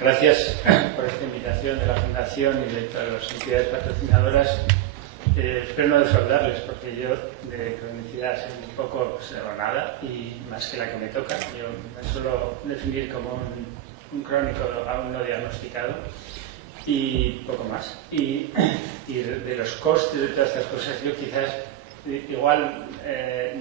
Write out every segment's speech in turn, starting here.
Gracias por esta invitación de la Fundación y de todas las entidades patrocinadoras. Espero no defraudarles, porque yo de cronicidad sé un poco, pues, o nada, y más que la que me toca. Yo me suelo definir como un crónico aún no diagnosticado y poco más. Y de los costes de todas estas cosas, yo quizás igual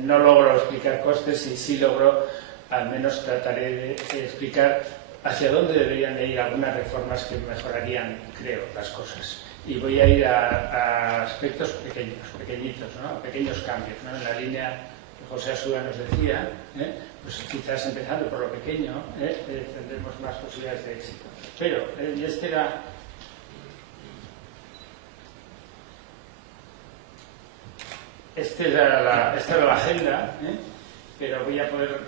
no logro explicar costes, y sí logro, al menos trataré de explicar hacia dónde deberían de ir algunas reformas que mejorarían, creo, las cosas. Y voy a ir a aspectos pequeñitos, ¿no? Pequeños cambios, ¿no? En la línea que José Asúa nos decía, pues quizás empezando por lo pequeño, tendremos más posibilidades de éxito. Pero, y esta era la agenda, pero voy a poder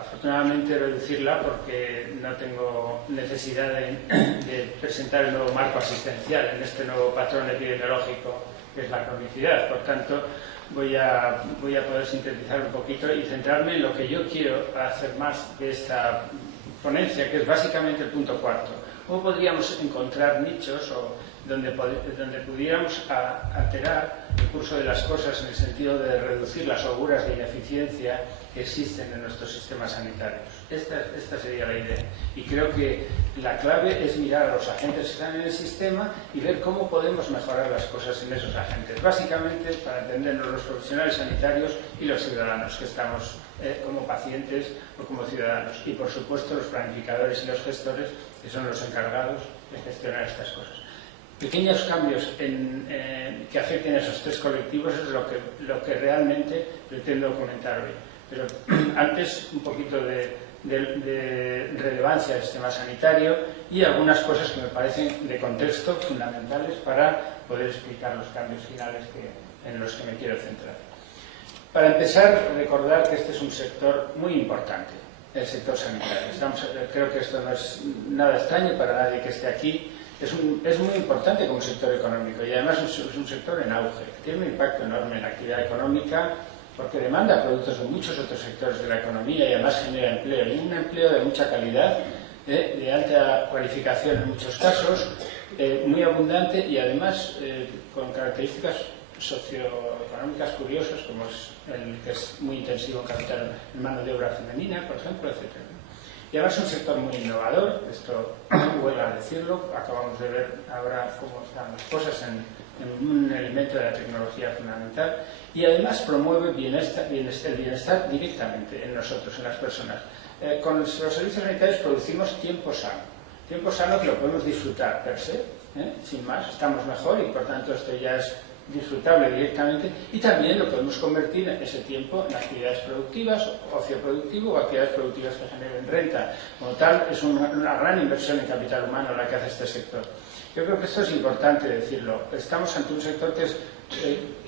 afortunadamente reducirla porque no tengo necesidad de presentar el nuevo marco asistencial en este nuevo patrón epidemiológico que es la cronicidad. Por tanto, voy a poder sintetizar un poquito y centrarme en lo que yo quiero hacer más de esta ponencia, que es básicamente el punto cuarto. ¿Cómo podríamos encontrar nichos donde pudiéramos alterar el curso de las cosas en el sentido de reducir las holguras de ineficiencia que existen en nuestros sistemas sanitarios? Esta sería la idea. Y creo que la clave es mirar a los agentes que están en el sistema y ver cómo podemos mejorar las cosas en esos agentes. Básicamente, para entendernos, los profesionales sanitarios y los ciudadanos que estamos como pacientes o como ciudadanos. Y, por supuesto, los planificadores y los gestores, que son los encargados de gestionar estas cosas. Pequeños cambios que afecten a esos tres colectivos es lo que realmente pretendo comentar hoy. Pero antes, un poquito de relevancia del sistema sanitario y algunas cosas que me parecen de contexto fundamentales para poder explicar los cambios finales en los que me quiero centrar. Para empezar, recordar que este es un sector muy importante, el sector sanitario. Creo que esto no es nada extraño para nadie que esté aquí. Es muy importante como sector económico y además es un sector en auge. Tiene un impacto enorme en la actividad económica porque demanda productos de muchos otros sectores de la economía y además genera empleo. Y un empleo de mucha calidad, de alta cualificación en muchos casos, muy abundante y además con características socioeconómicas curiosas, como es el que es muy intensivo en capital, en mano de obra femenina, por ejemplo, etc. Y además es un sector muy innovador, esto huele a decirlo, acabamos de ver ahora cómo están las cosas en un elemento de la tecnología fundamental, y además promueve el bienestar directamente en nosotros, en las personas. Con los servicios sanitarios producimos tiempo sano que lo podemos disfrutar per se, sin más, estamos mejor y por tanto esto ya es disfrutable directamente, y también lo podemos convertir en ese tiempo en actividades productivas, ocio productivo o actividades productivas que generen renta. Como tal, es una gran inversión en capital humano la que hace este sector. Yo creo que esto es importante decirlo. Estamos ante un sector que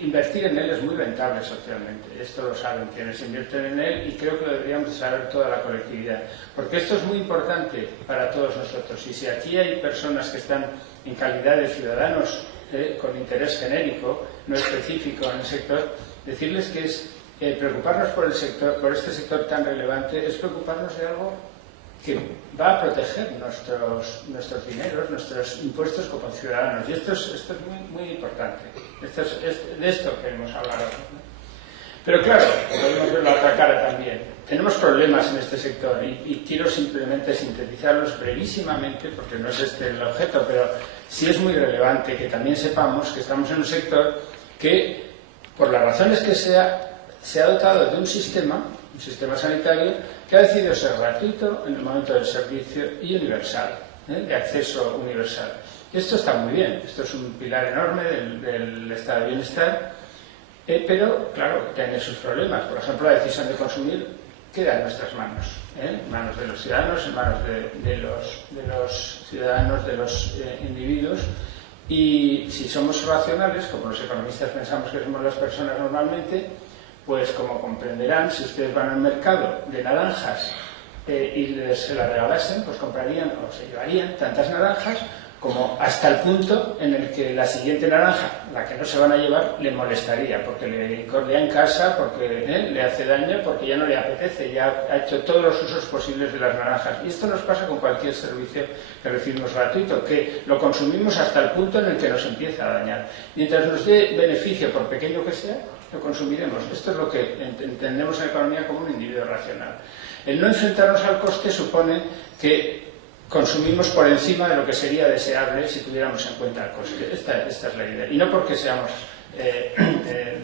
invertir en él es muy rentable socialmente. Esto lo saben quienes invierten en él y creo que lo deberíamos de saber toda la colectividad. Porque esto es muy importante para todos nosotros. Y si aquí hay personas que están en calidad de ciudadanos con interés genérico, no específico en el sector, decirles que es preocuparnos por este sector tan relevante, es preocuparnos de algo que va a proteger nuestros dineros, nuestros impuestos como ciudadanos. Y esto es muy, muy importante. De esto queremos hablar ahora, ¿no? Pero claro, podemos ver la otra cara también. Tenemos problemas en este sector y quiero simplemente sintetizarlos brevísimamente, porque no es este el objeto, pero sí es muy relevante que también sepamos que estamos en un sector que, por las razones que sea, se ha dotado de un sistema sanitario que ha decidido ser gratuito en el momento del servicio y universal, de acceso universal. Y esto está muy bien, esto es un pilar enorme del estado de bienestar, pero claro, tiene sus problemas. Por ejemplo, la decisión de consumir queda en nuestras manos, en manos de los ciudadanos, en manos de los ciudadanos, de los individuos. Y si somos racionales, como los economistas pensamos que somos las personas normalmente, pues como comprenderán, si ustedes van al mercado de naranjas y se las regalasen, pues comprarían o se llevarían tantas naranjas como hasta el punto en el que la siguiente naranja, la que no se van a llevar, le molestaría, porque le incordia en casa, porque le hace daño, porque ya no le apetece, ya ha hecho todos los usos posibles de las naranjas. Y esto nos pasa con cualquier servicio que recibimos gratuito, que lo consumimos hasta el punto en el que nos empieza a dañar. Mientras nos dé beneficio, por pequeño que sea, lo consumiremos. Esto es lo que entendemos en economía como un individuo racional. El no enfrentarnos al coste supone que consumimos por encima de lo que sería deseable si tuviéramos en cuenta el coste. Esta es la idea. Y no porque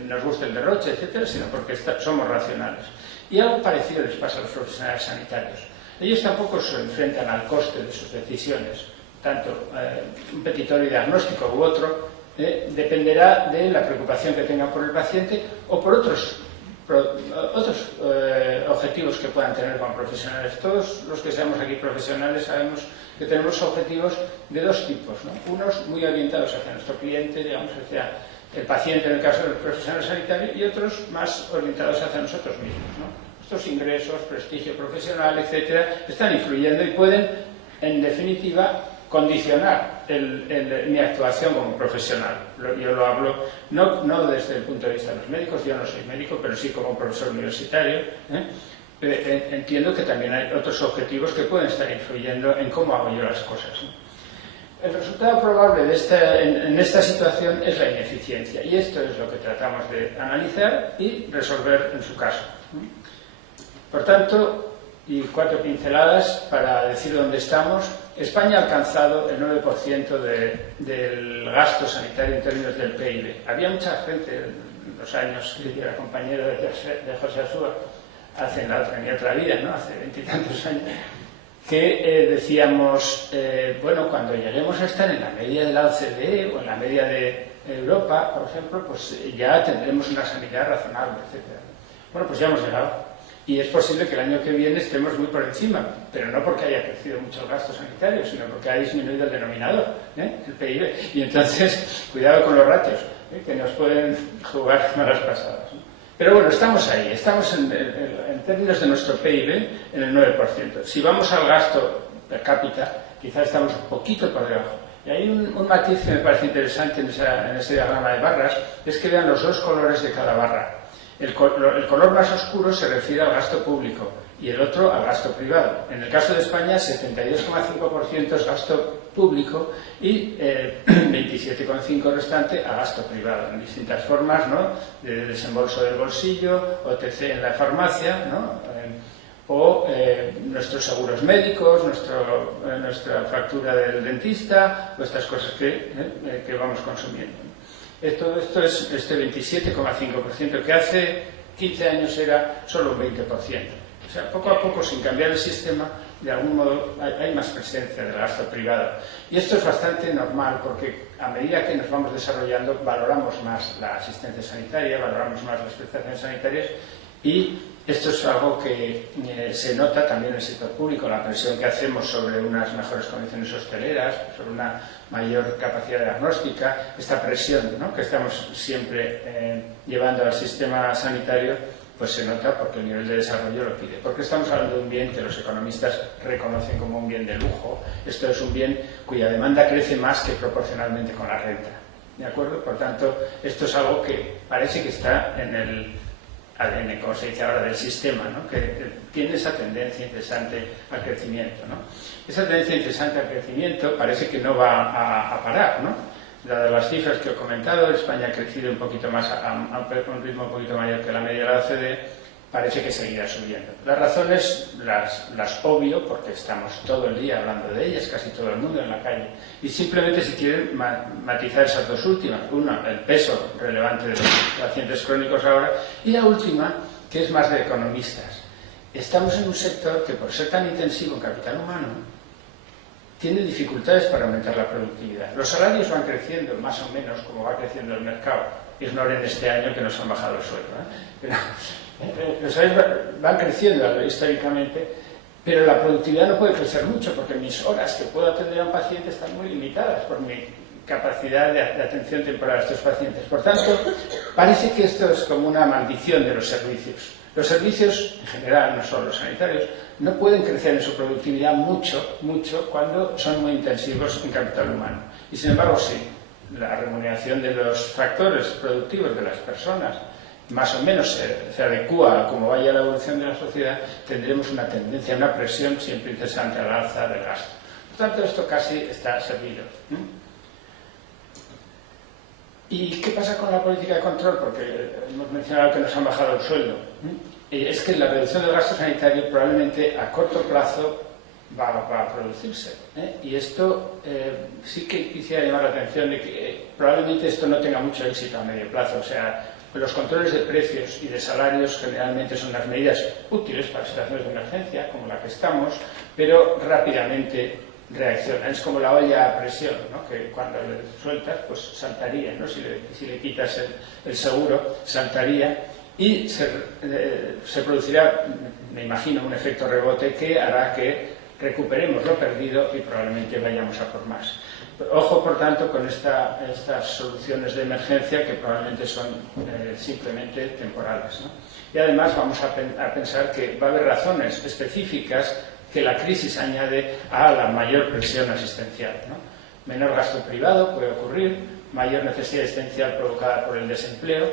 nos guste el derroche, etcétera, sino porque somos racionales. Y algo parecido les pasa a los profesionales sanitarios. Ellos tampoco se enfrentan al coste de sus decisiones. Tanto un petitorio diagnóstico u otro dependerá de la preocupación que tengan por el paciente o por otros objetivos que puedan tener como profesionales. Todos los que seamos aquí profesionales sabemos que tenemos objetivos de dos tipos, ¿no? Unos muy orientados hacia nuestro cliente, digamos, hacia el paciente en el caso del profesional sanitario, y otros más orientados hacia nosotros mismos, ¿no? Nuestros ingresos, prestigio profesional, etcétera, están influyendo y pueden, en definitiva, condicionar mi actuación como profesional. Yo lo hablo no desde el punto de vista de los médicos, yo no soy médico, pero sí como profesor universitario. Entiendo que también hay otros objetivos que pueden estar influyendo en cómo hago yo las cosas, ¿no? El resultado probable en esta situación es la ineficiencia, y esto es lo que tratamos de analizar y resolver en su caso. Por tanto, y 4 pinceladas para decir dónde estamos. España ha alcanzado el 9% del gasto sanitario en términos del PIB. Había mucha gente en los años que yo era compañero de José Asúa, en otra vida, ¿no? Hace 20 y tantos años, que decíamos, bueno, cuando lleguemos a estar en la media de la OCDE o en la media de Europa, por ejemplo, pues ya tendremos una sanidad razonable, etc. Bueno, pues ya hemos llegado. Y es posible que el año que viene estemos muy por encima, pero no porque haya crecido mucho el gasto sanitario, sino porque ha disminuido el denominador, el PIB. Y entonces, cuidado con los ratios, que nos pueden jugar malas pasadas, ¿no? Pero bueno, estamos ahí, estamos en términos de nuestro PIB en el 9%. Si vamos al gasto per cápita, quizás estamos un poquito por debajo. Y hay un matiz que me parece interesante en ese diagrama de barras, es que vean los dos colores de cada barra. El color más oscuro se refiere al gasto público y el otro al gasto privado. En el caso de España, 72,5% es gasto público y 27,5% restante a gasto privado, en distintas formas, ¿no? De desembolso del bolsillo, OTC en la farmacia, ¿no? O nuestros seguros médicos, nuestra factura del dentista, o estas cosas que vamos consumiendo. Todo esto es este 27,5%, que hace 15 años era solo un 20%. O sea, poco a poco, sin cambiar el sistema, de algún modo hay más presencia del gasto privado. Y esto es bastante normal, porque a medida que nos vamos desarrollando, valoramos más la asistencia sanitaria, valoramos más las prestaciones sanitarias, y esto es algo que se nota también en el sector público, la presión que hacemos sobre unas mejores condiciones hosteleras, sobre una mayor capacidad diagnóstica, esta presión, ¿no?, que estamos siempre llevando al sistema sanitario, pues se nota porque el nivel de desarrollo lo pide. Porque estamos hablando de un bien que los economistas reconocen como un bien de lujo. Esto es un bien cuya demanda crece más que proporcionalmente con la renta. ¿De acuerdo? Por tanto, esto es algo que parece que está en el ADN, como se dice ahora, del sistema, ¿no?, que tiene esa tendencia incesante al crecimiento, ¿no? Esa tendencia incesante al crecimiento parece que no va a parar, ¿no? Dadas las cifras que he comentado, España ha crecido un poquito más, a un ritmo un poquito mayor que la media de la OCDE, parece que seguirá subiendo. Las razones las obvio, porque estamos todo el día hablando de ellas, casi todo el mundo en la calle. Y simplemente, si quieren, matizar esas dos últimas. Una, el peso relevante de los pacientes crónicos ahora, y la última, que es más de economistas. Estamos en un sector que, por ser tan intensivo en capital humano, tiene dificultades para aumentar la productividad. Los salarios van creciendo más o menos como va creciendo el mercado. Ignoren este año que nos han bajado el sueldo, Pero los salarios van creciendo históricamente, pero la productividad no puede crecer mucho porque mis horas que puedo atender a un paciente están muy limitadas por mi capacidad de atención temporal a estos pacientes. Por tanto, parece que esto es como una maldición de los servicios. Los servicios, en general, no solo los sanitarios, no pueden crecer en su productividad mucho cuando son muy intensivos en capital humano. Y sin embargo, sí, la remuneración de los factores productivos de las personas más o menos se adecúa a cómo vaya la evolución de la sociedad, tendremos una tendencia, una presión siempre incesante al alza del gasto. Por tanto, esto casi está servido. ¿Y qué pasa con la política de control? Porque hemos mencionado que nos han bajado el sueldo. Es que la reducción del gasto sanitario probablemente a corto plazo va a producirse. Y esto sí que quisiera llamar la atención de que probablemente esto no tenga mucho éxito a medio plazo. O sea, los controles de precios y de salarios generalmente son unas medidas útiles para situaciones de emergencia, como la que estamos, pero rápidamente reaccionan. Es como la olla a presión, ¿no? Que cuando le sueltas, pues saltaría, ¿no? Si le quitas el seguro, saltaría y se producirá, me imagino, un efecto rebote que hará que recuperemos lo perdido y probablemente vayamos a por más. Ojo, por tanto, con estas soluciones de emergencia que probablemente son simplemente temporales, ¿no? Y además vamos a pensar que va a haber razones específicas que la crisis añade a la mayor presión asistencial, ¿no? Menor gasto privado puede ocurrir, mayor necesidad asistencial provocada por el desempleo.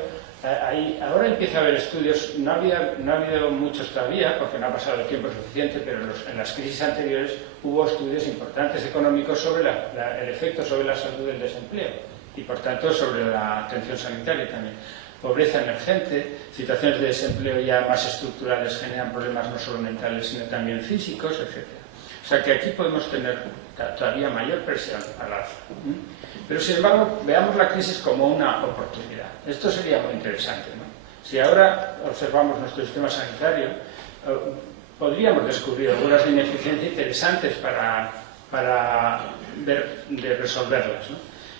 Ahora empieza a haber estudios, no ha habido muchos todavía porque no ha pasado el tiempo suficiente, pero en las crisis anteriores hubo estudios importantes económicos sobre el efecto sobre la salud del desempleo y por tanto sobre la atención sanitaria también. Pobreza emergente, situaciones de desempleo ya más estructurales generan problemas no solo mentales sino también físicos, etc. O sea que aquí podemos tener todavía mayor presión al alza. Pero sin embargo, veamos la crisis como una oportunidad. Esto sería muy interesante, ¿no? Si ahora observamos nuestro sistema sanitario, podríamos descubrir algunas ineficiencias interesantes para ver de resolverlas, ¿no?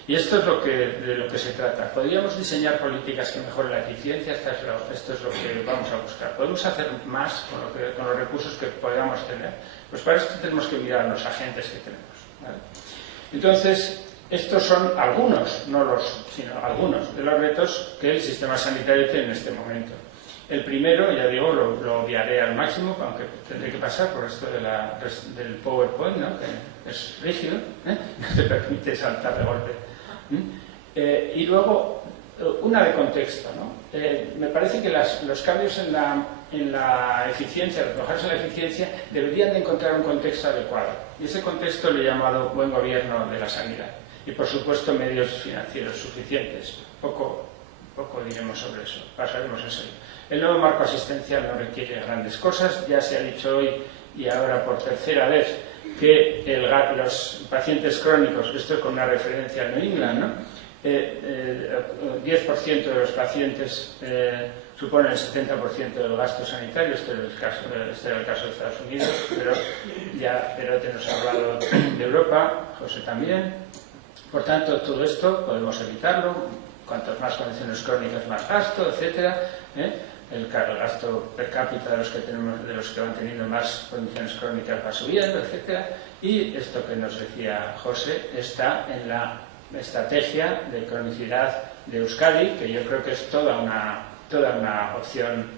Y esto es de lo que se trata. ¿Podríamos diseñar políticas que mejoren la eficiencia? Esto es lo que vamos a buscar. ¿Podemos hacer más con los recursos que podamos tener? Pues para esto tenemos que mirar a los agentes que tenemos, ¿vale? Entonces, estos son algunos, sino algunos de los retos que el sistema sanitario tiene en este momento. El primero, ya digo, lo obviaré al máximo, aunque tendré que pasar por esto del PowerPoint, ¿no? Que es rígido, no te permite saltar de golpe. Y luego, una de contexto, ¿no? Me parece que los cambios en la eficiencia, reflejarse en la eficiencia, deberían de encontrar un contexto adecuado. Y ese contexto lo he llamado buen gobierno de la sanidad. Y, por supuesto, medios financieros suficientes. Poco diremos sobre eso, pasaremos en serio. El nuevo marco asistencial no requiere grandes cosas. Ya se ha dicho hoy y ahora por tercera vez que los pacientes crónicos, esto es con una referencia a New England, ¿no? 10% de los pacientes suponen el 70% del gasto sanitario. Este era el caso de Estados Unidos, pero ya Perote nos ha hablado de Europa, José también. Por tanto, todo esto podemos evitarlo. Cuantas más condiciones crónicas, más gasto, etcétera. El gasto per cápita de los que van teniendo más condiciones crónicas va subiendo, etcétera. Y esto que nos decía José está en la estrategia de cronicidad de Euskadi, que yo creo que es toda una opción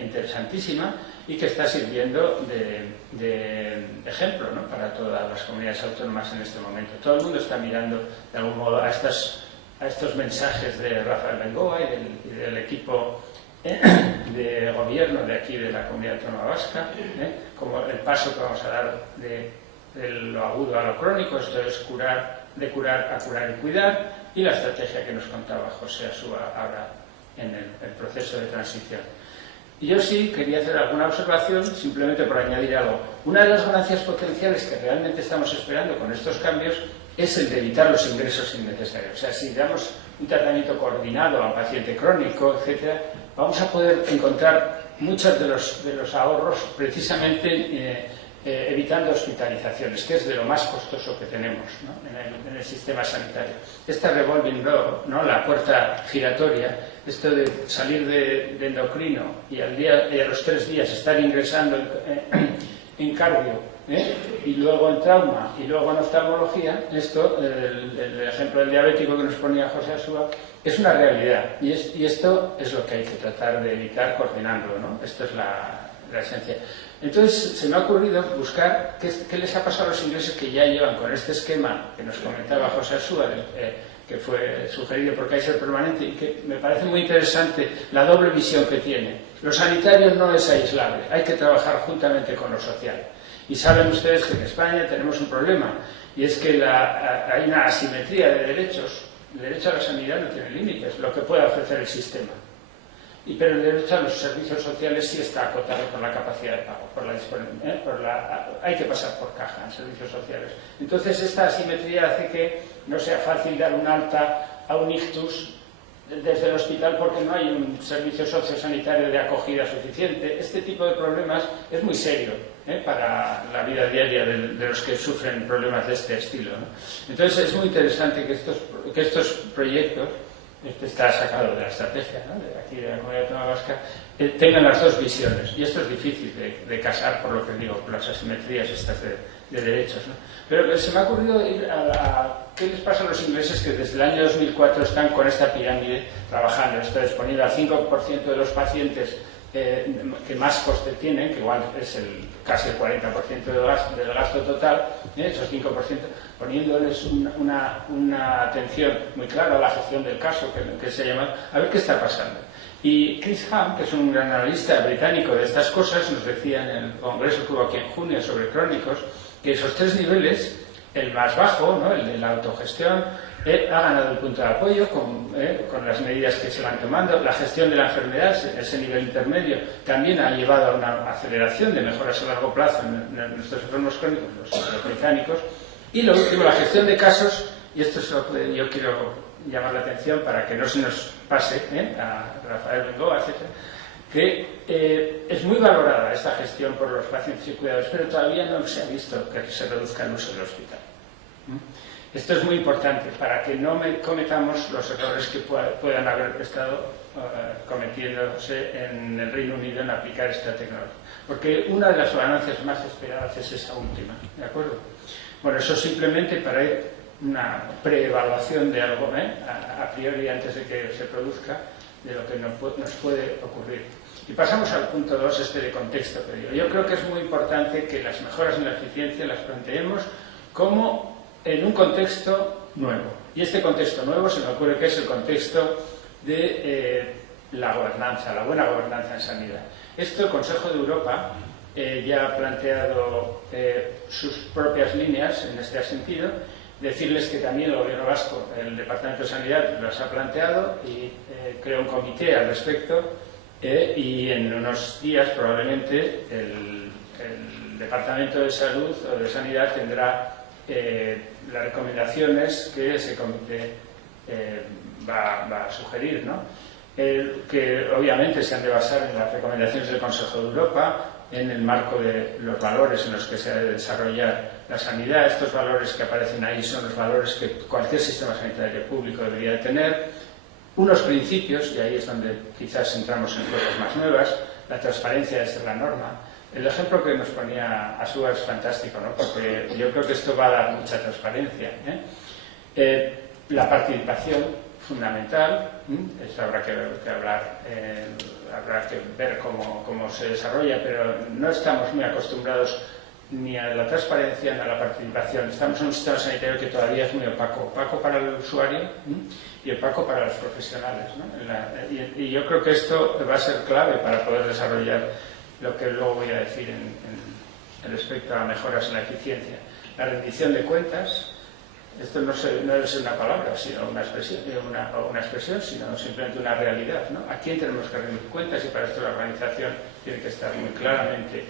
interesantísima y que está sirviendo de ejemplo, ¿no? Para todas las comunidades autónomas en este momento. Todo el mundo está mirando de algún modo a estos mensajes de Rafael Bengoa y del equipo de gobierno de aquí de la Comunidad Autónoma Vasca, como el paso que vamos a dar de lo agudo a lo crónico. Esto es de curar a curar y cuidar, y la estrategia que nos contaba José Asúa ahora en el proceso de transición. Y yo sí quería hacer alguna observación, simplemente por añadir algo. Una de las ganancias potenciales que realmente estamos esperando con estos cambios es el de evitar los ingresos innecesarios. O sea, si damos un tratamiento coordinado a un paciente crónico, etcétera, vamos a poder encontrar muchos de los ahorros precisamente evitando hospitalizaciones, que es de lo más costoso que tenemos, ¿no? en el sistema sanitario. Esta revolving door, ¿no? La puerta giratoria, esto de salir de endocrino y a los 3 días estar ingresando en cardio, y luego en trauma, y luego en oftalmología, esto, el ejemplo del diabético que nos ponía José Asúa, es una realidad. Y esto es lo que hay que tratar de evitar coordinándolo, ¿no? Esto es la esencia. Entonces se me ha ocurrido buscar qué les ha pasado a los ingleses que ya llevan con este esquema que nos comentaba José Asúa, que fue sugerido por Kaiser Permanente, y que me parece muy interesante la doble visión que tiene. Lo sanitario no es aislable, hay que trabajar juntamente con lo social. Y saben ustedes que en España tenemos un problema, y es que hay una asimetría de derechos. El derecho a la sanidad no tiene límites, lo que pueda ofrecer el sistema. Pero el derecho a los servicios sociales sí está acotado por la capacidad de pago, hay que pasar por caja en servicios sociales. Entonces esta asimetría hace que no sea fácil dar un alta a un ictus desde el hospital porque no hay un servicio sociosanitario de acogida suficiente. Este tipo de problemas es muy serio para la vida diaria de los que sufren problemas de este estilo, ¿no? Entonces es muy interesante que estos proyectos, este está sacado de la estrategia, ¿no?, de aquí de la Comunidad Autónoma Vasca, tengan las dos visiones. Y esto es difícil de casar, por lo que digo, por las asimetrías estas de derechos, ¿no? Pero se me ha ocurrido ir a qué les pasa a los ingleses que desde el año 2004 están con esta pirámide trabajando. Esto es poniendo al 5% de los pacientes que más coste tienen, que igual es casi el 40% del gasto total, esos 5%, poniéndoles una atención muy clara a la gestión del caso, que se llama, a ver qué está pasando. Y Chris Ham, que es un gran analista británico de estas cosas, nos decía en el congreso que hubo aquí en junio sobre crónicos, que esos tres niveles, el más bajo, ¿no?, el de la autogestión, ha ganado el punto de apoyo con las medidas que se van tomando. La gestión de la enfermedad, ese nivel intermedio, también ha llevado a una aceleración de mejoras a largo plazo en nuestros enfermos crónicos, los británicos. Y lo último, la gestión de casos, y esto es lo que yo quiero llamar la atención para que no se nos pase a Rafael Bengoa, etc., que es muy valorada esta gestión por los pacientes y cuidadores, pero todavía no se ha visto que se reduzca el uso del hospital. Esto es muy importante para que no cometamos los errores que puedan haber estado cometiéndose en el Reino Unido en aplicar esta tecnología. Porque una de las ganancias más esperadas es esa última, ¿de acuerdo? Bueno, eso simplemente para una preevaluación de algo, a priori, antes de que se produzca, de lo que nos puede ocurrir. Y pasamos al punto 2, de contexto que digo. Yo creo que es muy importante que las mejoras en la eficiencia las planteemos como en un contexto nuevo. Y este contexto nuevo se me ocurre que es el contexto de la gobernanza, la buena gobernanza en sanidad. Esto el Consejo de Europa ya ha planteado sus propias líneas en este sentido. Decirles que también el Gobierno vasco, el Departamento de Sanidad, las ha planteado y crea un comité al respecto, y en unos días probablemente el Departamento de Salud o de Sanidad tendrá las recomendaciones que ese comité va a sugerir, ¿no? Que obviamente se han de basar en las recomendaciones del Consejo de Europa, en el marco de los valores en los que se ha de desarrollar la sanidad. Estos valores que aparecen ahí son los valores que cualquier sistema sanitario público debería de tener. Unos principios, y ahí es donde quizás entramos en cosas más nuevas, la transparencia es la norma. El ejemplo que nos ponía Asúa es fantástico, ¿no?, porque yo creo que esto va a dar mucha transparencia. La participación fundamental, eso habrá que hablar, habrá que ver cómo se desarrolla, pero no estamos muy acostumbrados ni a la transparencia ni a la participación. Estamos en un sistema sanitario que todavía es muy opaco para el usuario y opaco para los profesionales, ¿no? Y yo creo que esto va a ser clave para poder desarrollar lo que luego voy a decir en respecto a mejoras en la eficiencia. La rendición de cuentas. Esto no debe ser una palabra, sino una expresión, sino simplemente una realidad, ¿no? ¿A quién tenemos que rendir cuentas? Y para esto la organización tiene que estar muy claramente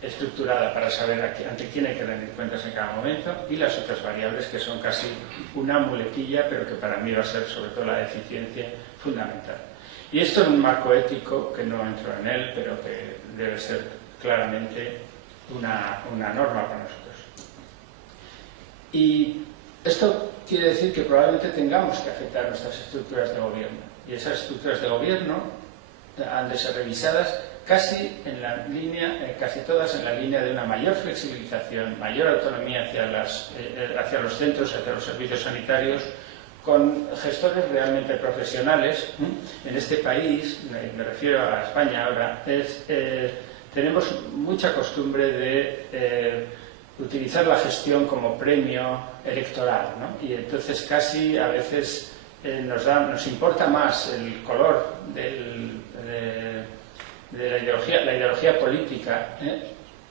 estructurada para saber ante quién hay que rendir cuentas en cada momento, y las otras variables que son casi una muletilla, pero que para mí va a ser sobre todo la eficiencia fundamental. Y esto en un marco ético que no entro en él, pero que debe ser claramente una norma para nosotros. Y esto quiere decir que probablemente tengamos que afectar nuestras estructuras de gobierno. Y esas estructuras de gobierno han de ser revisadas casi todas en la línea de una mayor flexibilización, mayor autonomía hacia los centros, hacia los servicios sanitarios, con gestores realmente profesionales. En este país, me refiero a España ahora, tenemos mucha costumbre de utilizar la gestión como premio electoral, ¿no? Y entonces casi a veces nos importa más el color de la ideología política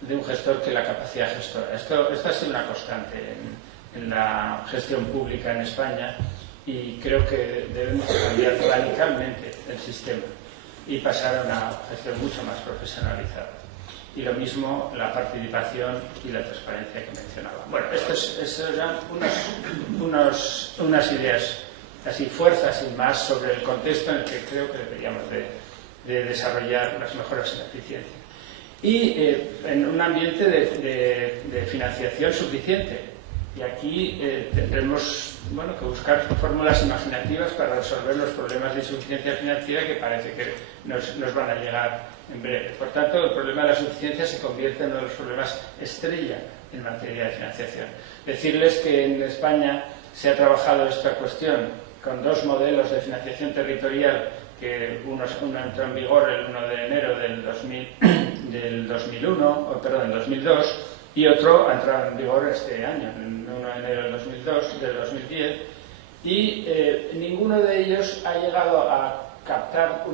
de un gestor que la capacidad gestora. Esto ha sido una constante en la gestión pública en España, y creo que debemos cambiar radicalmente el sistema y pasar a una gestión mucho más profesionalizada. Y lo mismo la participación y la transparencia que mencionaba. Bueno, estos eran unas ideas, así fuerzas y más, sobre el contexto en el que creo que deberíamos de desarrollar las mejoras en la eficiencia. Y en un ambiente de financiación suficiente. Y aquí tendremos que buscar fórmulas imaginativas para resolver los problemas de insuficiencia financiera que parece que nos van a llegar en breve. Por tanto, el problema de la suficiencia se convierte en uno de los problemas estrella en materia de financiación. Decirles que en España se ha trabajado esta cuestión con dos modelos de financiación territorial, que uno entró en vigor el 1 de enero del 2002, y otro ha entrado en vigor este año, el 1 de enero del 2010, y ninguno de ellos ha llegado a captar o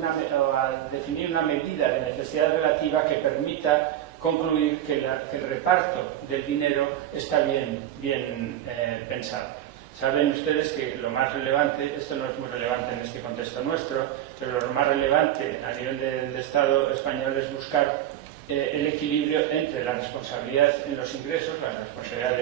a definir una medida de necesidad relativa que permita concluir que el reparto del dinero está bien pensado. Saben ustedes que lo más relevante, esto no es muy relevante en este contexto nuestro, pero lo más relevante a nivel del Estado español es buscar el equilibrio entre la responsabilidad en los ingresos, la responsabilidad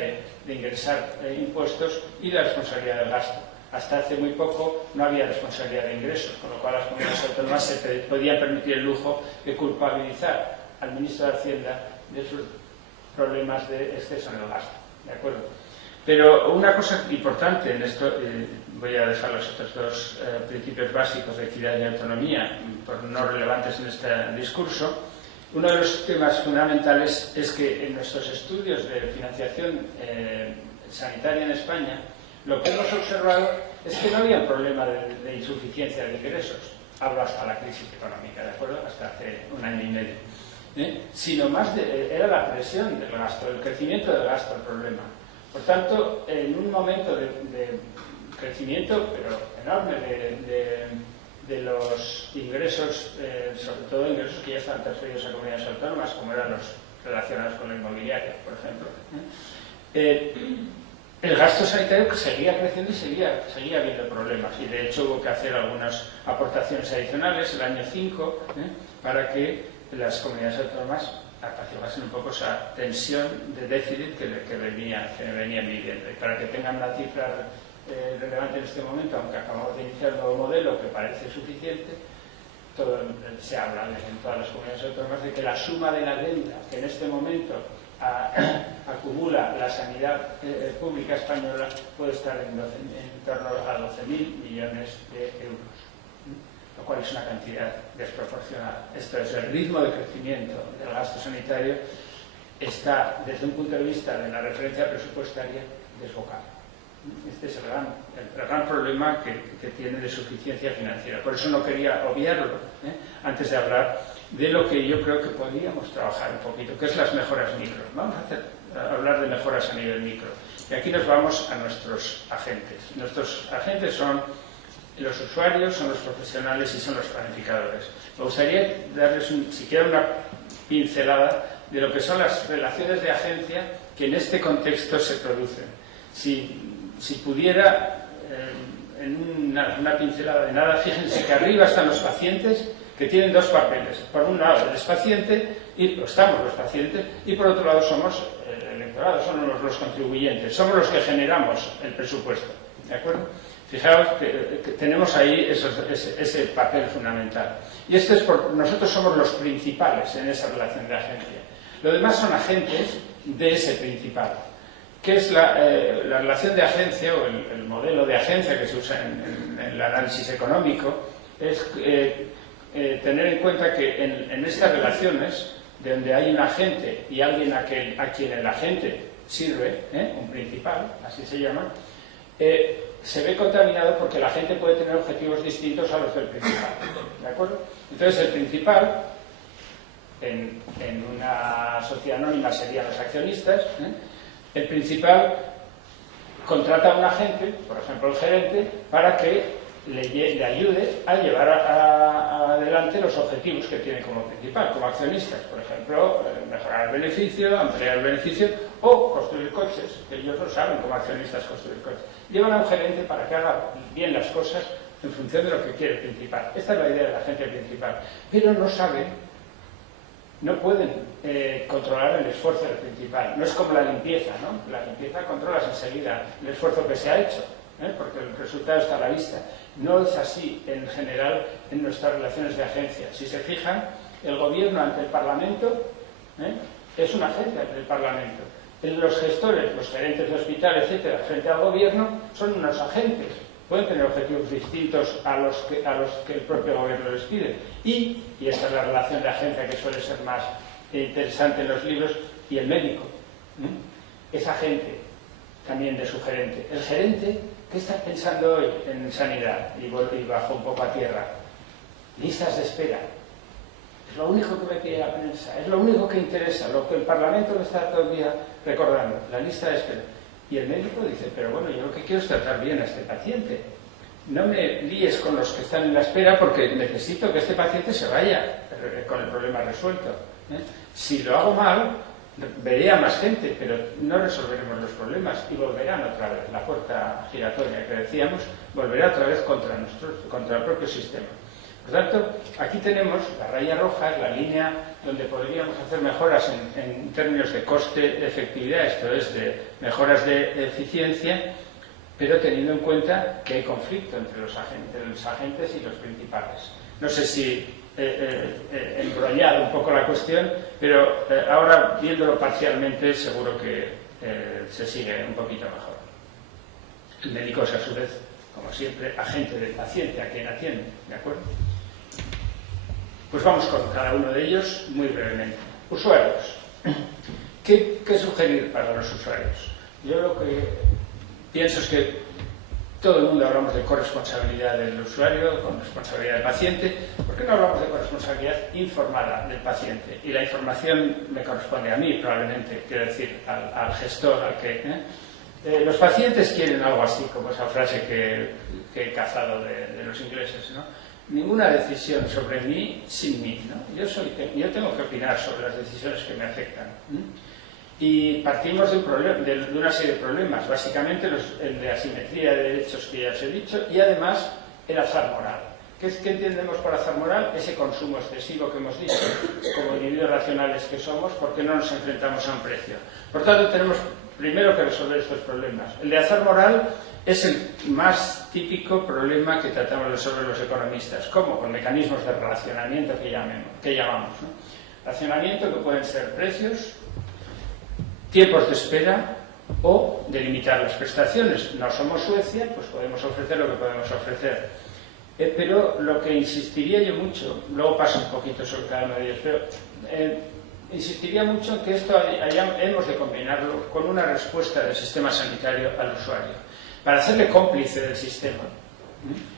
de ingresar impuestos, y la responsabilidad del gasto. Hasta hace muy poco no había responsabilidad de ingresos, con lo cual las comunidades autónomas se podían permitir el lujo de culpabilizar al ministro de Hacienda de sus problemas de exceso en el gasto. ¿De acuerdo? Pero una cosa importante en esto, voy a dejar los otros dos principios básicos de equidad y autonomía, por no relevantes en este discurso. Uno de los temas fundamentales es que en nuestros estudios de financiación sanitaria en España, lo que hemos observado es que no había un problema de insuficiencia de ingresos, hablo hasta la crisis económica, ¿de acuerdo? Hasta hace un año y medio, sino más era la presión del gasto, el crecimiento del gasto el problema. Por tanto, en un momento de crecimiento, pero enorme, de los ingresos, sobre todo ingresos que ya están transferidos a comunidades autónomas, como eran los relacionados con la inmobiliaria, por ejemplo, el gasto sanitario que seguía creciendo y seguía habiendo problemas, y de hecho hubo que hacer algunas aportaciones adicionales el año 5 para que las comunidades autónomas apaciguasen un poco esa tensión de déficit que venían viviendo. Y para que tengan una cifra relevante en este momento, aunque acabamos de iniciar un nuevo modelo que parece suficiente, se habla en todas las comunidades autónomas de que la suma de la deuda que en este momento acumula la sanidad pública española puede estar en torno a 12.000 millones de euros, lo cual es una cantidad desproporcionada. Esto es, el ritmo de crecimiento del gasto sanitario está, desde un punto de vista de la referencia presupuestaria, desbocado. Este es el gran problema que tiene de suficiencia financiera. Por eso no quería obviarlo antes de hablar de lo que yo creo que podríamos trabajar un poquito, que es las mejoras micro. Vamos a hablar de mejoras a nivel micro. Y aquí nos vamos a nuestros agentes. Nuestros agentes son los usuarios, son los profesionales y son los planificadores. Me gustaría darles siquiera una pincelada de lo que son las relaciones de agencia que en este contexto se producen. Si pudiera, en una pincelada de nada, fíjense que arriba están los pacientes, que tienen dos papeles. Por un lado, el paciente, estamos los pacientes, y por otro lado somos el electorado, somos los contribuyentes, somos los que generamos el presupuesto. ¿De acuerdo? Fijaos que tenemos ahí ese papel fundamental. Y nosotros somos los principales en esa relación de agencia. Lo demás son agentes de ese principal. ¿Qué es la relación de agencia o el modelo de agencia que se usa en el análisis económico? Es tener en cuenta que en estas relaciones, donde hay un agente y alguien a quien el agente sirve, un principal, así se llama, se ve contaminado porque la gente puede tener objetivos distintos a los del principal, ¿de acuerdo? Entonces el principal, en una sociedad anónima serían los accionistas, el principal contrata a un agente, por ejemplo el gerente, para que le ayude a llevar adelante los objetivos que tiene como principal, como accionistas, por ejemplo, mejorar el beneficio, ampliar el beneficio o construir coches, que ellos lo saben como accionistas construir coches. Llevan a un gerente para que haga bien las cosas en función de lo que quiere el principal. Esta es la idea de la gente principal, pero no saben, no pueden controlar el esfuerzo del principal. No es como la limpieza, ¿no? La limpieza controlas enseguida el esfuerzo que se ha hecho, porque el resultado está a la vista. No es así en general en nuestras relaciones de agencia. Si se fijan, el gobierno ante el Parlamento es un agente ante el Parlamento. Los gestores, los gerentes de hospital, etcétera, frente al gobierno son unos agentes. Pueden tener objetivos distintos a los que el propio gobierno les pide. Y esta es la relación de agencia que suele ser más interesante en los libros, y el médico. Es agente también de su gerente. El gerente, ¿qué está pensando hoy en sanidad? Y bajo un poco a tierra. Listas de espera. Es lo único que me pide la prensa, es lo único que interesa, lo que el Parlamento me está todo el día recordando, la lista de espera. Y el médico dice, pero bueno, yo lo que quiero es tratar bien a este paciente. No me líes con los que están en la espera porque necesito que este paciente se vaya con el problema resuelto. Si lo hago mal, veré a más gente, pero no resolveremos los problemas y volverán otra vez, la puerta giratoria que decíamos, volverá otra vez contra el propio sistema. Por tanto, aquí tenemos la raya roja, es la línea donde podríamos hacer mejoras en términos de coste, efectividad, esto es, de mejoras de eficiencia, pero teniendo en cuenta que hay conflicto entre los agentes y los principales. No sé si he embrollado un poco la cuestión, pero ahora, viéndolo parcialmente, seguro que se sigue un poquito mejor. El médico es, a su vez, como siempre, agente del paciente, a quien atiende, ¿de acuerdo? Pues vamos con cada uno de ellos muy brevemente. Usuarios. ¿Qué sugerir para los usuarios? Yo lo que pienso es que todo el mundo hablamos de corresponsabilidad del usuario, con responsabilidad del paciente. ¿Por qué no hablamos de corresponsabilidad informada del paciente? Y la información me corresponde a mí, probablemente, quiero decir, al gestor, al que... los pacientes quieren algo así, como esa frase que he cazado de los ingleses, ¿no? Ninguna decisión sobre mí sin mí, ¿no? Yo tengo que opinar sobre las decisiones que me afectan. Y partimos de una serie de problemas, básicamente el de asimetría de derechos que ya os he dicho, y además el azar moral. ¿Qué entendemos por azar moral? Ese consumo excesivo que hemos dicho, como individuos racionales que somos, porque no nos enfrentamos a un precio. Por tanto, tenemos primero que resolver estos problemas. El de azar moral es el más típico problema que tratamos de resolver los economistas. ¿Cómo? Con mecanismos de relacionamiento que llamamos, ¿no? Racionamiento que pueden ser precios, tiempos de espera o delimitar las prestaciones. No somos Suecia, pues podemos ofrecer lo que podemos ofrecer. Pero lo que insistiría yo mucho, luego paso un poquito sobre cada uno de ellos, pero insistiría mucho en que esto hemos de combinarlo con una respuesta del sistema sanitario al usuario, para hacerle cómplice del sistema.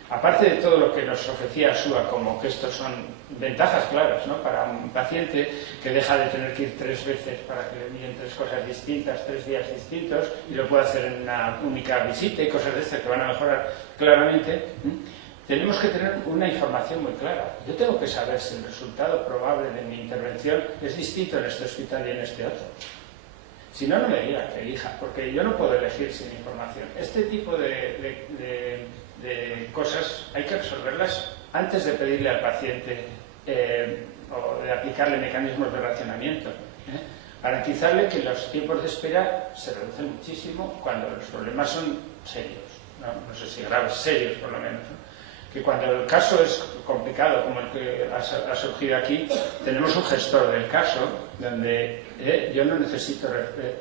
Aparte de todo lo que nos ofrecía SUA, como que estos son ventajas claras, ¿no? Para un paciente que deja de tener que ir 3 veces para que le miren 3 cosas distintas, 3 días distintos, y lo puede hacer en una única visita y cosas de estas que van a mejorar claramente. Tenemos que tener una información muy clara. Yo tengo que saber si el resultado probable de mi intervención es distinto en este hospital y en este otro. Si no, no me diga que elija, porque yo no puedo elegir sin información. Este tipo de cosas hay que resolverlas antes de pedirle al paciente o de aplicarle mecanismos de racionamiento. Garantizarle que los tiempos de espera se reducen muchísimo cuando los problemas son serios, no sé si graves, serios por lo menos, ¿no? Que cuando el caso es complicado, como el que ha surgido aquí, tenemos un gestor del caso donde yo no necesito,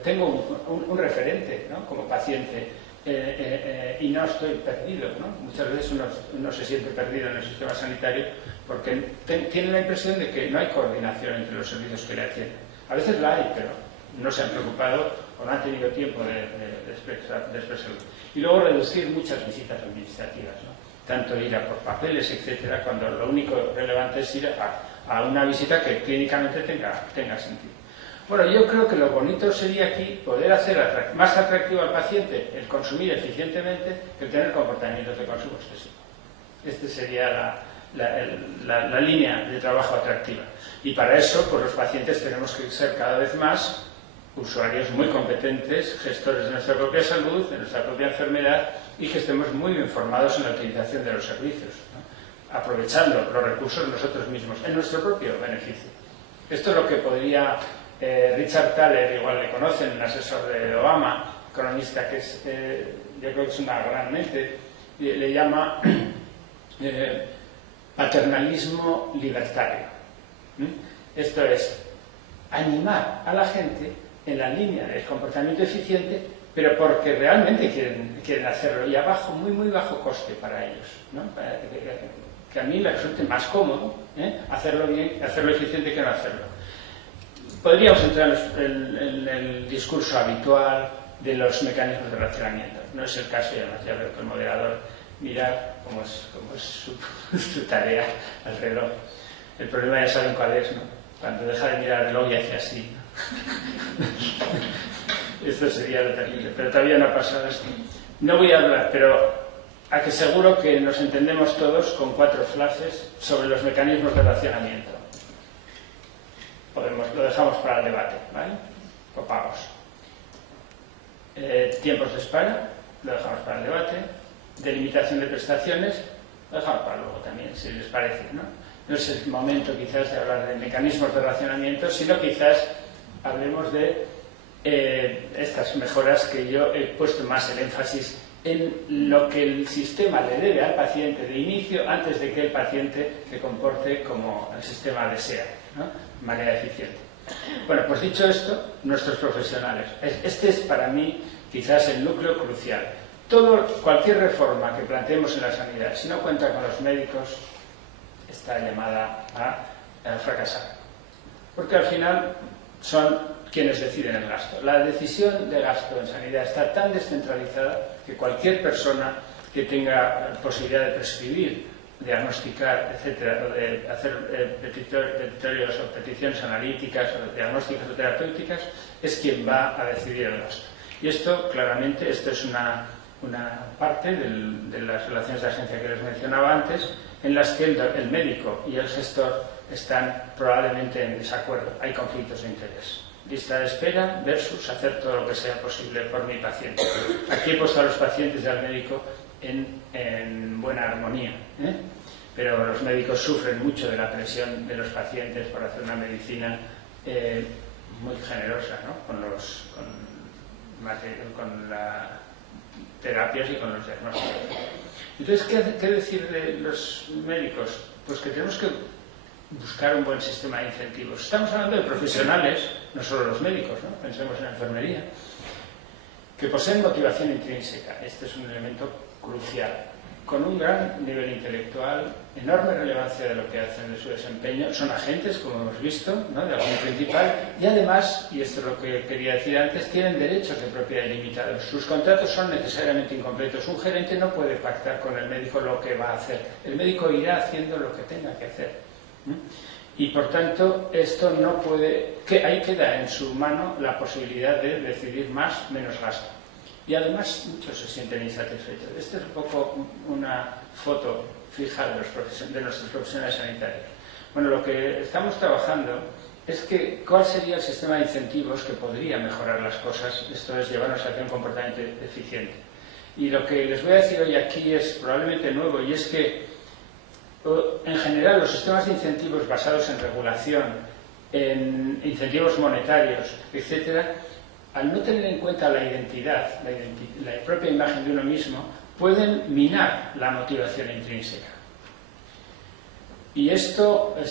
tengo un referente, ¿no? Como paciente, y no estoy perdido, ¿no? Muchas veces uno se siente perdido en el sistema sanitario porque tiene la impresión de que no hay coordinación entre los servicios que le atienden. A veces la hay, pero no se han preocupado o no han tenido tiempo de expresarlo. Y luego reducir muchas visitas administrativas, ¿no? Tanto ir a por papeles, etcétera, cuando lo único relevante es ir a una visita que clínicamente tenga sentido. Bueno, yo creo que lo bonito sería aquí poder hacer más atractivo al paciente el consumir eficientemente que el tener comportamientos de consumo excesivo. Esta sería la línea de trabajo atractiva. Y para eso, pues los pacientes tenemos que ser cada vez más usuarios muy competentes, gestores de nuestra propia salud, de nuestra propia enfermedad, y que estemos muy bien formados en la utilización de los servicios, ¿no? Aprovechando los recursos nosotros mismos, en nuestro propio beneficio. Esto es lo que podría Richard Thaler, igual le conocen, un asesor de Obama, economista que es, yo creo que es una gran mente, le llama paternalismo libertario. Esto es animar a la gente en la línea del comportamiento eficiente, pero porque realmente quieren hacerlo y a muy bajo coste para ellos, ¿no? Que a mí me resulte más cómodo hacerlo bien, hacerlo eficiente que no hacerlo. Podríamos entrar en el discurso habitual de los mecanismos de racionamiento. No es el caso, y además ya veo que el moderador mirar cómo es su tarea al reloj. El problema ya saben cuál es, ¿no? Cuando deja de mirar el reloj y hace así, ¿no? Esto sería lo terrible, pero todavía no ha pasado esto. No voy a hablar, pero a que seguro que nos entendemos todos con 4 flashes sobre los mecanismos de racionamiento. Lo dejamos para el debate, ¿vale? Copagos. Tiempos de espera, lo dejamos para el debate. Delimitación de prestaciones, lo dejamos para luego también, si les parece, ¿no? No es el momento quizás de hablar de mecanismos de racionamiento, sino quizás hablemos de estas mejoras que yo he puesto más el énfasis en lo que el sistema le debe al paciente de inicio antes de que el paciente se comporte como el sistema desea, ¿no? De manera eficiente. Bueno, pues dicho esto, nuestros profesionales. Este es para mí quizás el núcleo crucial. Cualquier reforma que planteemos en la sanidad, si no cuenta con los médicos, está llamada a fracasar. Porque al final son quienes deciden el gasto. La decisión de gasto en sanidad está tan descentralizada que cualquier persona que tenga posibilidad de prescribir, diagnosticar, etcétera, o de hacer petitorios o peticiones analíticas o diagnósticas o terapéuticas, es quien va a decidir el gasto. Y esto, claramente, esto es una parte de las relaciones de agencia que les mencionaba antes, en las que el médico y el gestor están probablemente en desacuerdo. Hay conflictos de interés. Lista de espera versus hacer todo lo que sea posible por mi paciente. Aquí he puesto a los pacientes y al médico en buena armonía, pero los médicos sufren mucho de la presión de los pacientes por hacer una medicina muy generosa, ¿no? con las terapias y con los diagnósticos. Entonces, ¿qué decir de los médicos? Pues que tenemos que buscar un buen sistema de incentivos. Estamos hablando de profesionales, no solo los médicos, ¿no? Pensemos en la enfermería, que poseen motivación intrínseca. Este es un elemento crucial, con un gran nivel intelectual, enorme relevancia de lo que hacen, de su desempeño. Son agentes, como hemos visto, ¿no? De algún principal, y además, y esto es lo que quería decir antes, tienen derechos de propiedad ilimitados. Sus contratos son necesariamente incompletos. Un gerente no puede pactar con el médico lo que va a hacer. El médico irá haciendo lo que tenga que hacer. Y por tanto, esto no puede, ahí queda en su mano la posibilidad de decidir más, menos gasto. Y además muchos se sienten insatisfechos. Esta es un poco una foto fija de nuestros profesionales sanitarios. Bueno, lo que estamos trabajando es que cuál sería el sistema de incentivos que podría mejorar las cosas, esto es llevarnos hacia un comportamiento eficiente. Y lo que les voy a decir hoy aquí es probablemente nuevo, y es que en general los sistemas de incentivos basados en regulación, en incentivos monetarios, etcétera, al no tener en cuenta la identidad, la propia imagen de uno mismo, pueden minar la motivación intrínseca. Y este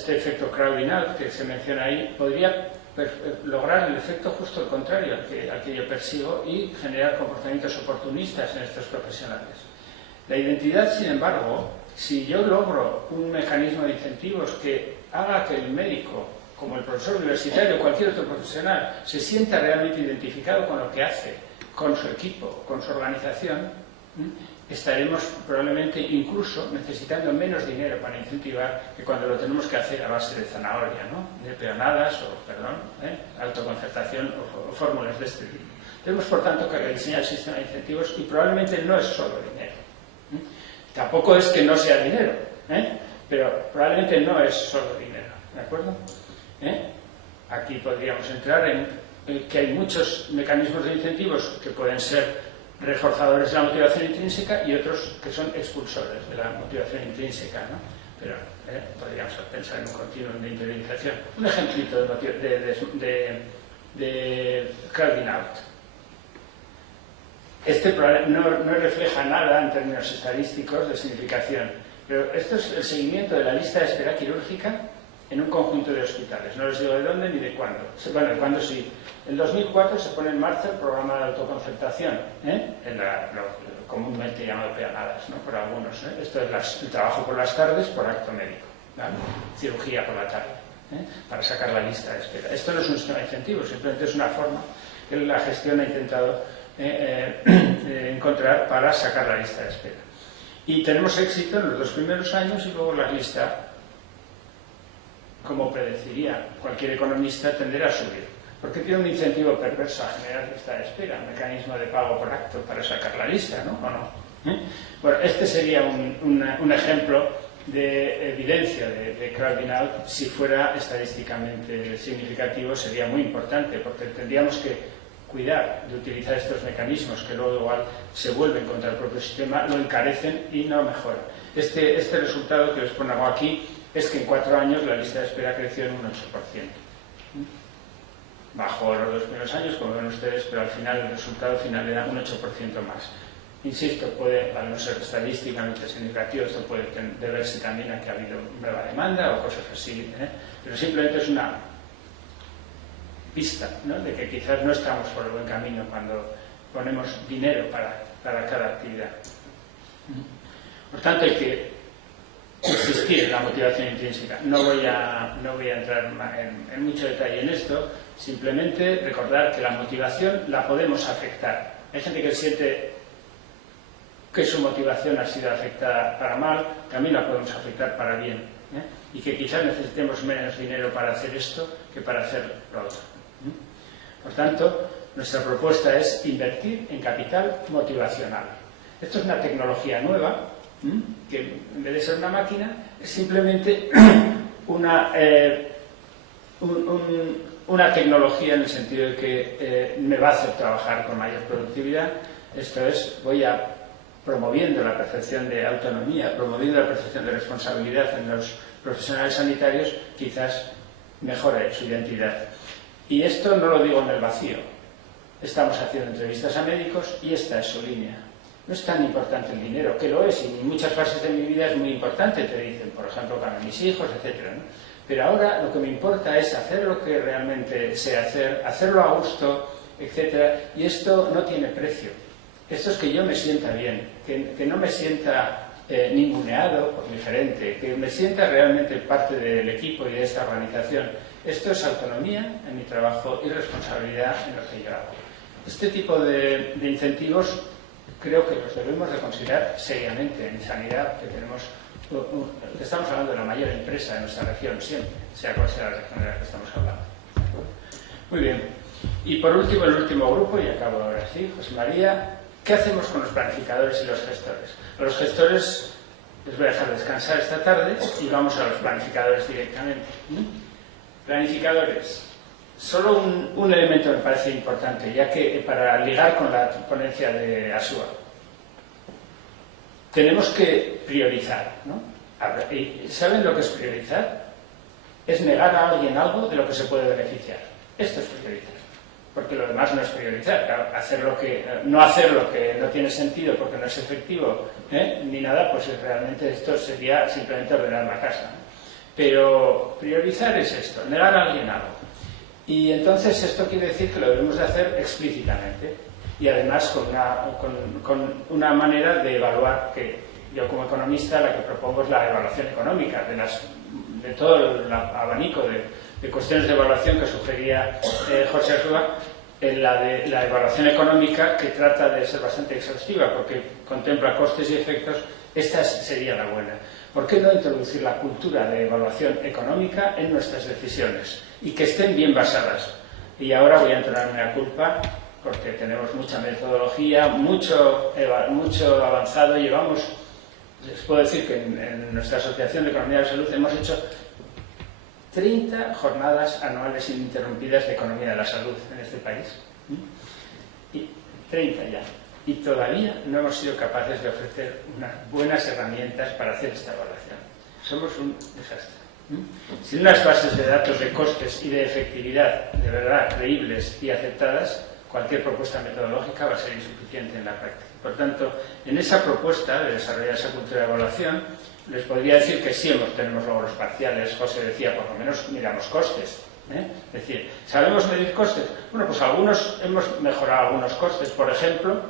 efecto crowding out que se menciona ahí, podría lograr el efecto justo al contrario al que yo persigo y generar comportamientos oportunistas en estos profesionales. La identidad, sin embargo, si yo logro un mecanismo de incentivos que haga que el médico, como el profesor universitario o cualquier otro profesional, se sienta realmente identificado con lo que hace, con su equipo, con su organización, estaremos probablemente incluso necesitando menos dinero para incentivar que cuando lo tenemos que hacer a base de zanahoria, ¿no? De peonadas autoconcertación o fórmulas de este tipo. Tenemos, por tanto, que rediseñar el sistema de incentivos y probablemente no es solo dinero. Tampoco es que no sea dinero, pero probablemente no es solo dinero, ¿de acuerdo? Aquí podríamos entrar en que hay muchos mecanismos de incentivos que pueden ser reforzadores de la motivación intrínseca y otros que son expulsores de la motivación intrínseca, ¿no? Pero podríamos pensar en un continuum de interiorización. Un ejemplito de crowding out. Este no refleja nada en términos estadísticos de significación, pero esto es el seguimiento de la lista de espera quirúrgica en un conjunto de hospitales. No les digo de dónde ni de cuándo. Bueno, de cuándo sí. En 2004 se pone en marcha el programa de autoconcertación, lo comúnmente llamado peonadas, ¿no? Por algunos. Esto es el trabajo por las tardes por acto médico, ¿vale? Cirugía por la tarde, para sacar la lista de espera. Esto no es un sistema de incentivos, simplemente es una forma que la gestión ha intentado encontrar para sacar la lista de espera. Y tenemos éxito en los 2 primeros años y luego la lista, como predeciría cualquier economista, tenderá a subir. Porque tiene un incentivo perverso a generar lista de espera, un mecanismo de pago por acto para sacar la lista, ¿no? ¿O no? Bueno, este sería un ejemplo de evidencia de crowding out. Si fuera estadísticamente significativo sería muy importante, porque tendríamos que cuidar de utilizar estos mecanismos que luego igual se vuelven contra el propio sistema, lo encarecen y no mejoran. Este resultado que les pongo aquí es que en 4 años la lista de espera creció en un 8%. Bajó los 2 primeros años, como ven ustedes, pero al final el resultado final era un 8% más. Insisto, al no ser estadísticamente significativo, esto puede deberse también a que ha habido nueva demanda o cosas así, pero simplemente es una pista, ¿no? De que quizás no estamos por el buen camino cuando ponemos dinero para cada actividad. Por tanto, hay que insistir en la motivación intrínseca. No voy a entrar en mucho detalle en esto, simplemente recordar que la motivación la podemos afectar. Hay gente que siente que su motivación ha sido afectada para mal, también la podemos afectar para bien, y que quizás necesitemos menos dinero para hacer esto que para hacer lo otro. Por tanto, nuestra propuesta es invertir en capital motivacional. Esto es una tecnología nueva, que en vez de ser una máquina, es simplemente una tecnología en el sentido de que me va a hacer trabajar con mayor productividad. Esto es, voy promoviendo la percepción de autonomía, promoviendo la percepción de responsabilidad en los profesionales sanitarios, quizás mejore su identidad. Y esto no lo digo en el vacío. Estamos haciendo entrevistas a médicos y esta es su línea. No es tan importante el dinero, que lo es, y en muchas fases de mi vida es muy importante, te dicen, por ejemplo, para mis hijos, etc., ¿no? Pero ahora lo que me importa es hacer lo que realmente sé hacer, hacerlo a gusto, etc. Y esto no tiene precio. Esto es que yo me sienta bien, que no me sienta ninguneado por mi gerente, que me sienta realmente parte del equipo y de esta organización. Esto es autonomía en mi trabajo y responsabilidad en lo que yo hago. Este tipo de incentivos creo que los debemos de considerar seriamente en sanidad, que estamos hablando de la mayor empresa de nuestra región siempre, sea cual sea la región de la que estamos hablando. Muy bien. Y por último, el último grupo, y acabo ahora sí, José María, ¿qué hacemos con los planificadores y los gestores? A los gestores les voy a dejar descansar esta tarde y vamos a los planificadores directamente. Planificadores. Solo un elemento me parece importante, ya que para ligar con la ponencia de Asúa. Tenemos que priorizar, ¿no? ¿Saben lo que es priorizar? Es negar a alguien algo de lo que se puede beneficiar. Esto es priorizar. Porque lo demás no es priorizar. Claro, no hacer lo que no tiene sentido porque no es efectivo, ni nada, pues realmente esto sería simplemente ordenar la casa, ¿no? Pero priorizar es esto, negar a alguien algo. Y entonces esto quiere decir que lo debemos de hacer explícitamente y además con una manera de evaluar, que yo como economista la que propongo es la evaluación económica de todo el abanico de cuestiones de evaluación que sugería José Arrua, la evaluación económica, que trata de ser bastante exhaustiva porque contempla costes y efectos. Esta sería la buena. ¿Por qué no introducir la cultura de evaluación económica en nuestras decisiones y que estén bien basadas? Y ahora voy a entrar en la culpa porque tenemos mucha metodología, mucho avanzado. Les puedo decir que en nuestra Asociación de Economía de la Salud hemos hecho 30 jornadas anuales ininterrumpidas de Economía de la Salud en este país. Y 30 ya. Y todavía no hemos sido capaces de ofrecer unas buenas herramientas para hacer esta evaluación. Somos un desastre. Sin unas bases de datos de costes y de efectividad de verdad creíbles y aceptadas, cualquier propuesta metodológica va a ser insuficiente en la práctica. Por tanto, en esa propuesta de desarrollar esa cultura de evaluación, les podría decir que sí tenemos logros parciales. José decía, por lo menos miramos costes. Es decir, ¿sabemos medir costes? Bueno, pues hemos mejorado algunos costes. Por ejemplo,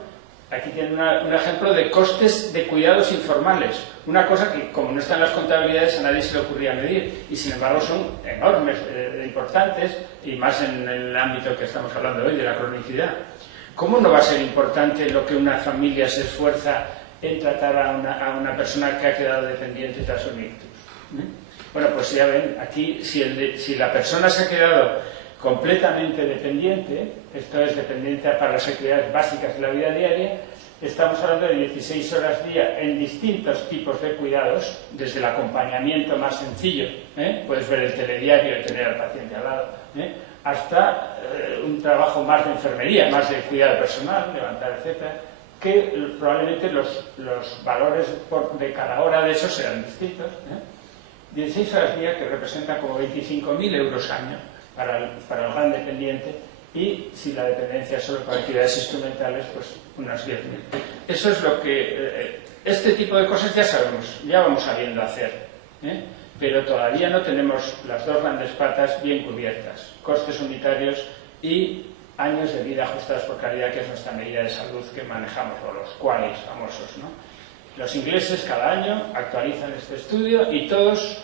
aquí tienen un ejemplo de costes de cuidados informales. Una cosa que, como no está en las contabilidades, a nadie se le ocurría medir. Y, sin embargo, son enormes, importantes, y más en el ámbito que estamos hablando hoy, de la cronicidad. ¿Cómo no va a ser importante lo que una familia se esfuerza en tratar a una persona que ha quedado dependiente tras un ictus? Bueno, pues ya ven, aquí, si la persona se ha quedado completamente dependiente, esto es dependiente para las actividades básicas de la vida diaria, estamos hablando de 16 horas día en distintos tipos de cuidados, desde el acompañamiento más sencillo, puedes ver el telediario y tener al paciente al lado, hasta un trabajo más de enfermería, más de cuidado personal, levantar, etcétera, que probablemente los valores de cada hora de eso serán distintos. 16 horas día que representan como 25.000 euros año para el gran dependiente, y si la dependencia es solo con actividades instrumentales, pues unas 10.000. Eso es lo que... este tipo de cosas ya sabemos, ya vamos sabiendo hacer, pero todavía no tenemos las dos grandes patas bien cubiertas: costes unitarios y años de vida ajustados por calidad, que es nuestra medida de salud que manejamos, o los QALYs famosos, ¿no? Los ingleses cada año actualizan este estudio y todos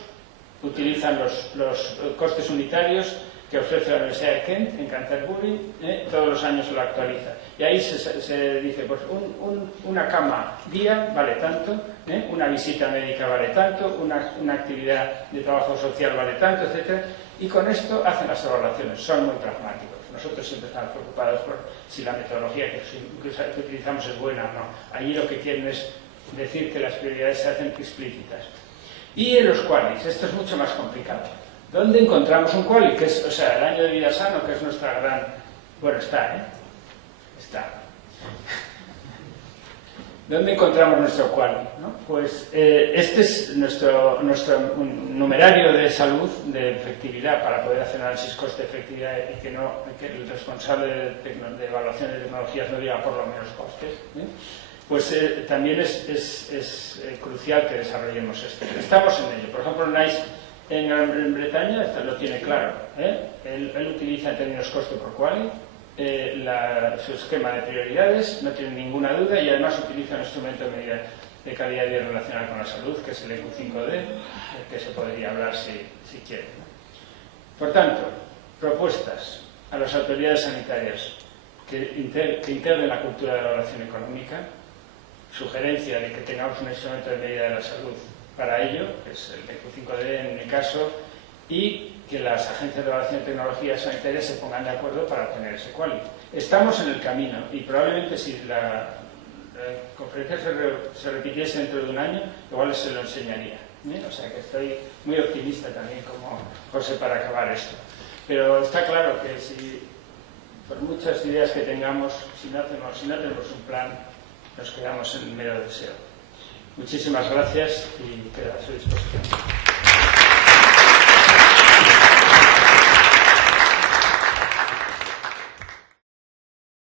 utilizan los costes unitarios que ofrece la Universidad de Kent en Canterbury, todos los años se lo actualiza. Y ahí se dice, pues una cama día vale tanto, una visita médica vale tanto, una actividad de trabajo social vale tanto, etc. Y con esto hacen las evaluaciones, son muy pragmáticos. Nosotros siempre estamos preocupados por si la metodología que utilizamos es buena o no. Allí lo que quieren es decir que las prioridades se hacen explícitas. Y en los QALYs, esto es mucho más complicado. ¿Dónde encontramos un QALY? Que es, el año de vida sano, que es nuestra gran... Bueno, está. ¿Dónde encontramos nuestro QALY? ¿No? Pues este es nuestro numerario de salud, de efectividad, para poder hacer análisis coste-efectividad y que el responsable de evaluación de tecnologías no diga por lo menos costes. Pues también es crucial que desarrollemos esto. Estamos en ello. Por ejemplo, NICE en Gran Bretaña esto lo tiene claro. Él utiliza en términos coste por QALY su esquema de prioridades, no tiene ninguna duda, y además utiliza un instrumento de medida de calidad y relacional con la salud, que es el EQ5D, que se podría hablar si quieren. Por tanto, propuestas a las autoridades sanitarias que integren la cultura de la evaluación económica, sugerencia de que tengamos un instrumento de medida de la salud para ello, que es el EQ5D en mi caso, y que las agencias de evaluación de tecnologías sanitarias se pongan de acuerdo para obtener ese QALY. Estamos en el camino, y probablemente si la conferencia se repitiese dentro de un año, igual se lo enseñaría. O sea que estoy muy optimista también como José para acabar esto. Pero está claro que si, por muchas ideas que tengamos, si no tenemos un plan, nos quedamos en mero deseo. Muchísimas gracias y quedo a su disposición.